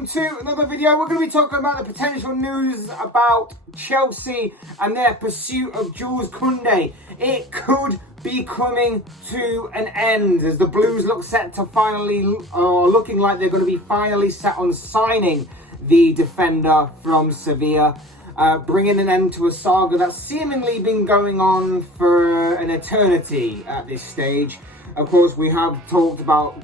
welcome to another video. We're going to be talking about the potential news about Chelsea and their pursuit of Jules Kounde. It could be coming to an end as the Blues look set to looking like they're going to be finally set on signing the defender from Sevilla, bringing an end to a saga that's seemingly been going on for an eternity at this stage. Of course, we have talked about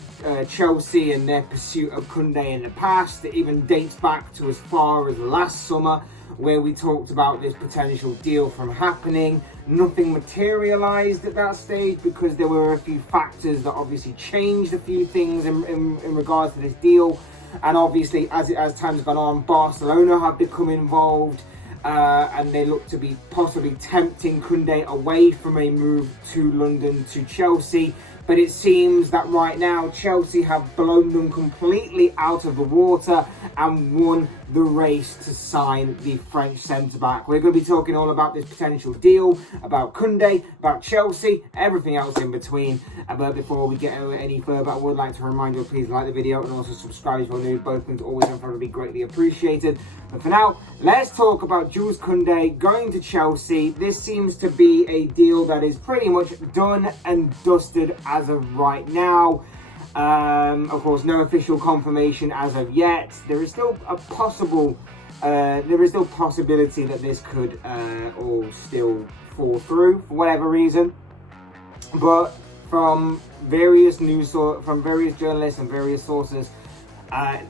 Chelsea and their pursuit of Kounde in the past. It even dates back to as far as last summer, where we talked about this potential deal from happening. Nothing materialised at that stage because there were a few factors that obviously changed a few things in regards to this deal. And obviously, as time's gone on, Barcelona have become involved. And they look to be possibly tempting Kounde away from a move to London to Chelsea. But it seems that right now Chelsea have blown them completely out of the water and won the race to sign the French centre-back. We're going to be talking all about this potential deal, about Kounde, about Chelsea, everything else in between. But before we get any further, I would like to remind you, please like the video and also subscribe if you're new. Both things always and probably greatly appreciated. But for now, let's talk about Jules Kounde going to Chelsea. This seems to be a deal that is pretty much done and dusted as of right now. Of course, no official confirmation as of yet. There is still a possibility that this could all still fall through for whatever reason. But from various journalists and various sources,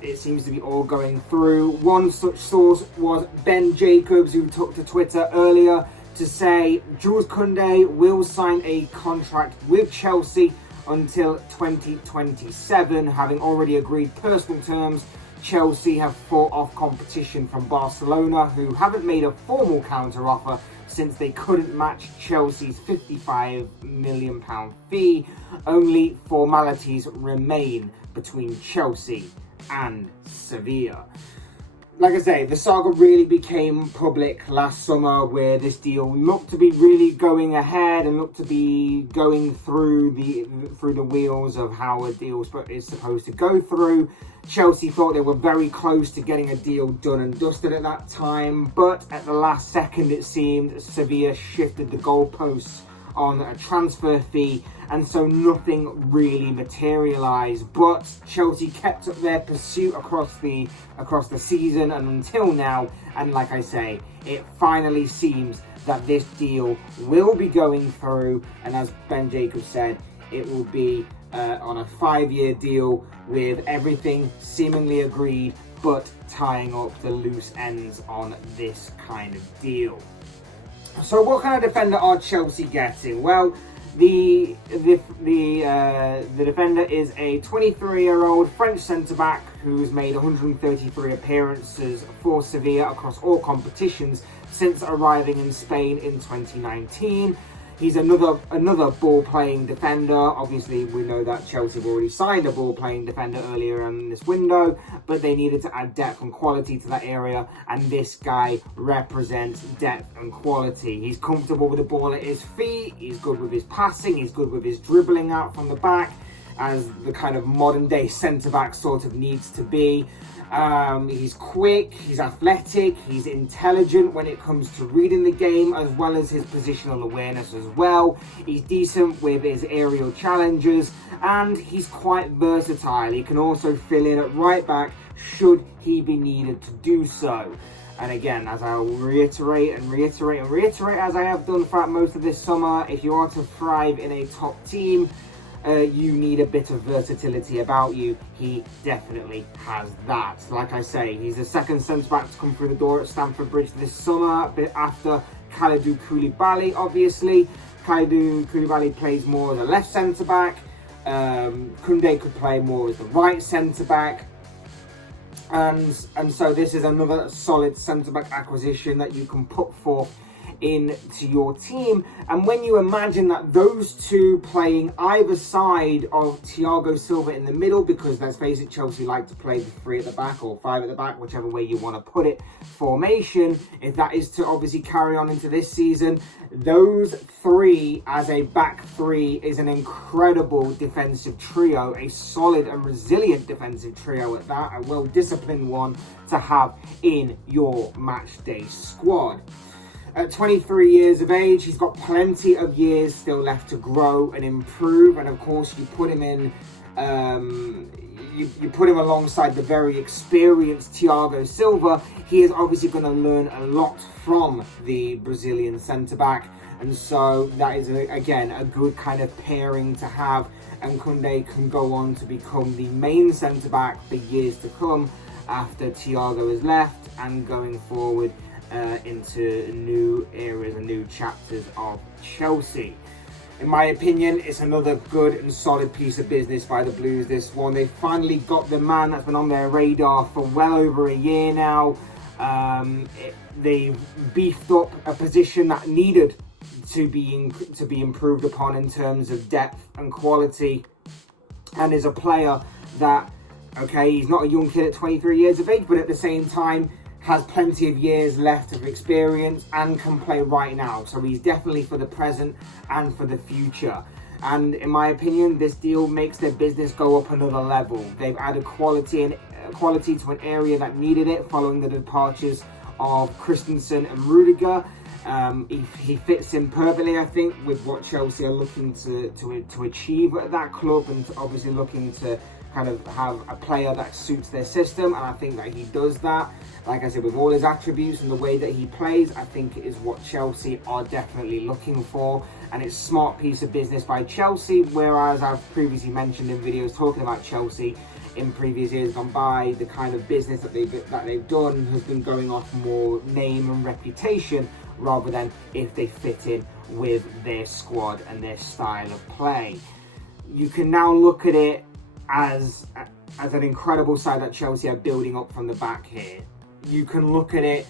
it seems to be all going through. One such source was Ben Jacobs, who took to Twitter earlier to say Jules Kounde will sign a contract with Chelsea until 2027, having already agreed personal terms. Chelsea have fought off competition from Barcelona, who haven't made a formal counter-offer since they couldn't match Chelsea's £55 million fee. Only formalities remain between Chelsea and Sevilla. Like I say, the saga really became public last summer, where this deal looked to be really going ahead and looked to be going through the wheels of how a deal is supposed to go through. Chelsea thought they were very close to getting a deal done and dusted at that time, but at the last second it seemed Sevilla shifted the goalposts on a transfer fee, and so nothing really materialised. But Chelsea kept up their pursuit across the season and until now, and like I say, it finally seems that this deal will be going through, and as Ben Jacobs said, it will be on a 5-year deal with everything seemingly agreed, but tying up the loose ends on this kind of deal. So what kind of defender are Chelsea getting? Well, the defender is a 23-year-old French centre-back who's made 133 appearances for Sevilla across all competitions since arriving in Spain in 2019. He's another ball-playing defender. Obviously, we know that Chelsea have already signed a ball-playing defender earlier in this window, but they needed to add depth and quality to that area, and this guy represents depth and quality. He's comfortable with the ball at his feet, he's good with his passing, he's good with his dribbling out from the back, as the kind of modern-day centre-back sort of needs to be. He's quick, he's athletic, he's intelligent when it comes to reading the game, as well as his positional awareness as well. He's decent with his aerial challenges, and he's quite versatile. He can also fill in at right back should he be needed to do so. And again, as I'll reiterate as I have done throughout most of this summer, if you are to thrive in a top team, you need a bit of versatility about you. He definitely has that. Like I say, he's the second centre-back to come through the door at Stamford Bridge this summer, a bit after Kalidou Koulibaly, obviously. Kalidou Koulibaly plays more as a left centre-back. Kounde could play more as the right centre-back. And so this is another solid centre-back acquisition that you can put forth into your team. And when you imagine that those two playing either side of Thiago Silva in the middle, because let's face it, Chelsea like to play the 3 at the back or 5 at the back, whichever way you want to put it, formation, if that is to obviously carry on into this season, those 3 as a back 3 is an incredible defensive trio, a solid and resilient defensive trio at that, a well-disciplined one to have in your match day squad. At 23 years of age, he's got plenty of years still left to grow and improve, and of course you put him in you put him alongside the very experienced Thiago Silva. He is obviously going to learn a lot from the Brazilian centre-back, and so that is again a good kind of pairing to have, and Kounde can go on to become the main centre-back for years to come after Thiago has left and going forward into new eras and new chapters of Chelsea. In my opinion, it's another good and solid piece of business by the Blues, this one. They finally got the man that's been on their radar for well over a year now. They've beefed up a position that needed to be improved upon in terms of depth and quality, and is a player that, okay, he's not a young kid at 23 years of age, but at the same time has plenty of years left of experience and can play right now. So he's definitely for the present and for the future. And in my opinion, this deal makes their business go up another level. They've added quality to an area that needed it following the departures of Christensen and Rudiger. He fits in perfectly, I think, with what Chelsea are looking to achieve at that club, and obviously looking to kind of have a player that suits their system, and I think that he does that. Like I said, with all his attributes and the way that he plays, I think it is what Chelsea are definitely looking for, and it's a smart piece of business by Chelsea, whereas I've previously mentioned in videos talking about Chelsea in previous years gone by, the kind of business that they've done has been going off more name and reputation rather than if they fit in with their squad and their style of play. You can now look at it as an incredible side that Chelsea are building up from the back here. You can look at it,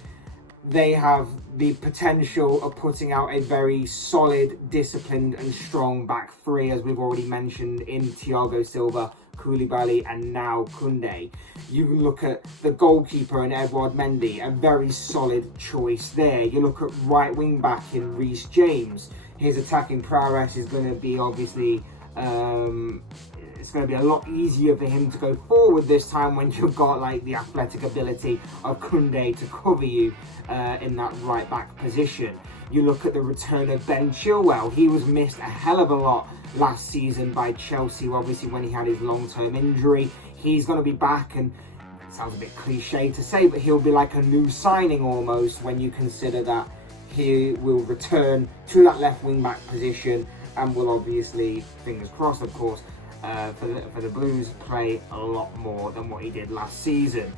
they have the potential of putting out a very solid, disciplined and strong back 3, as we've already mentioned, in Thiago Silva, Koulibaly and now Kounde. You can look at the goalkeeper in Edouard Mendy, a very solid choice there. You look at right wing back in Reece James. His attacking prowess is going to be obviously it's going to be a lot easier for him to go forward this time when you've got like the athletic ability of Kounde to cover you in that right back position. You look at the return of Ben Chilwell. He was missed a hell of a lot last season by Chelsea, obviously when he had his long-term injury. He's going to be back, and it sounds a bit cliche to say, but he'll be like a new signing almost when you consider that he will return to that left wing back position and will obviously, fingers crossed of course, for the Blues play a lot more than what he did last season.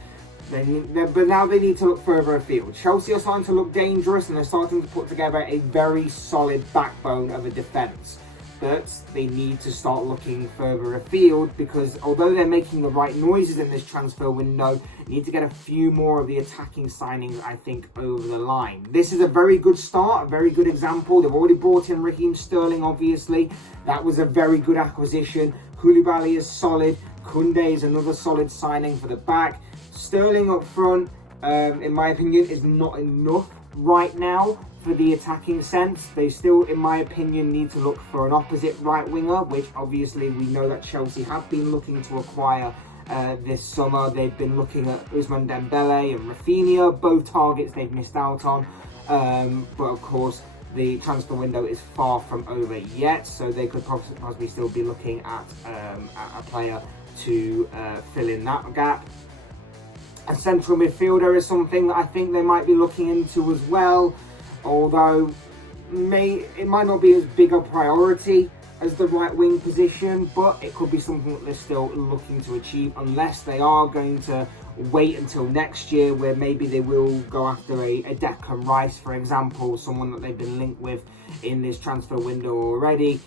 But now they need to look further afield. Chelsea are starting to look dangerous, and they're starting to put together a very solid backbone of a defence. But they need to start looking further afield, because although they're making the right noises in this transfer window, they need to get a few more of the attacking signings, I think, over the line. This is a very good start, a very good example. They've already brought in Raheem Sterling, obviously. That was a very good acquisition. Koulibaly is solid. Kounde is another solid signing for the back. Sterling up front, in my opinion, is not enough right now for the attacking sense. They still, in my opinion, need to look for an opposite right winger, which obviously we know that Chelsea have been looking to acquire this summer. They've been looking at Ousmane Dembele and Rafinha, both targets they've missed out on. But of course, the transfer window is far from over yet, so they could possibly still be looking at a player to fill in that gap. A central midfielder is something that I think they might be looking into as well, although it might not be as big a priority as the right wing position, but it could be something that they're still looking to achieve, unless they are going to wait until next year, where maybe they will go after a Declan Rice, for example, someone that they've been linked with in this transfer window already.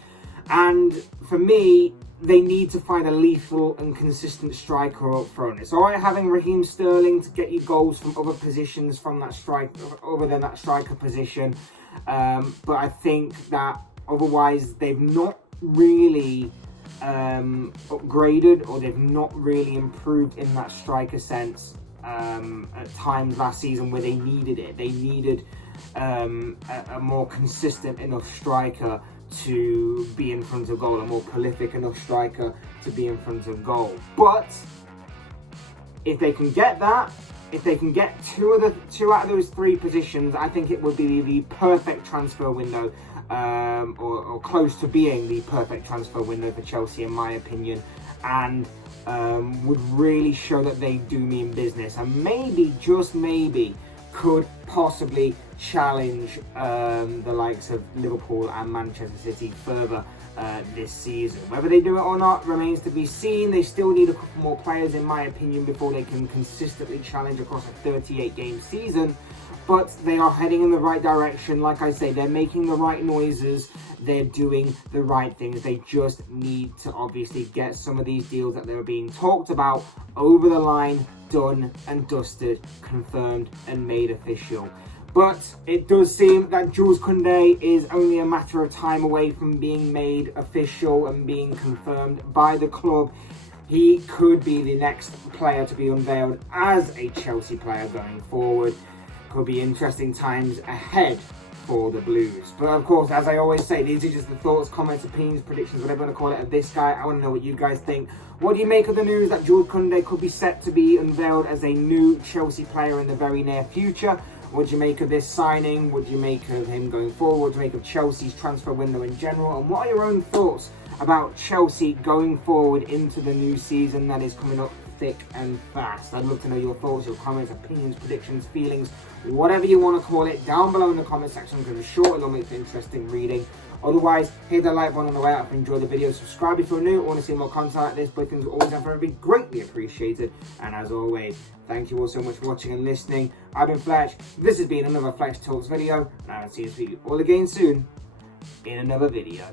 And for me, they need to find a lethal and consistent striker up front. It's alright having Raheem Sterling to get you goals from other positions from that strike, other than that striker position, But I think that otherwise they've not really upgraded, or they've not really improved in that striker sense at times last season where they needed it. They needed a more consistent enough striker to be in front of goal, a more prolific enough striker to be in front of goal. But if they can get that, if they can get two out of those three positions, I think it would be the perfect transfer window, or close to being the perfect transfer window for Chelsea, in my opinion, and would really show that they do mean business, and maybe, just maybe, could possibly challenge the likes of Liverpool and Manchester City further this season. Whether they do it or not remains to be seen. They still need a couple more players, in my opinion, before they can consistently challenge across a 38-game season. But they are heading in the right direction. Like I say, they're making the right noises. They're doing the right things. They just need to obviously get some of these deals that they're being talked about over the line, done and dusted, confirmed and made official. But it does seem that Jules Kounde is only a matter of time away from being made official and being confirmed by the club. He could be the next player to be unveiled as a Chelsea player going forward. Could be interesting times ahead for the Blues. But of course, as I always say, these are just the thoughts, comments, opinions, predictions, whatever you want to call it, of this guy. I want to know what you guys think. What do you make of the news that Jules Kounde could be set to be unveiled as a new Chelsea player in the very near future? What do you make of this signing? What do you make of him going forward? What do you make of Chelsea's transfer window in general? And what are your own thoughts about Chelsea going forward into the new season that is coming up thick and fast? I'd love to know your thoughts, your comments, opinions, predictions, feelings, whatever you want to call it, down below in the comment section, because it's short, it'll make it interesting reading. Otherwise, hit the like button on the way out if you enjoyed the video. Subscribe if you're new or want to see more content like this. But things are always and forever be greatly appreciated. And as always, thank you all so much for watching and listening. I've been Fletch. This has been another Fletch Talks video, and I will see you all again soon in another video.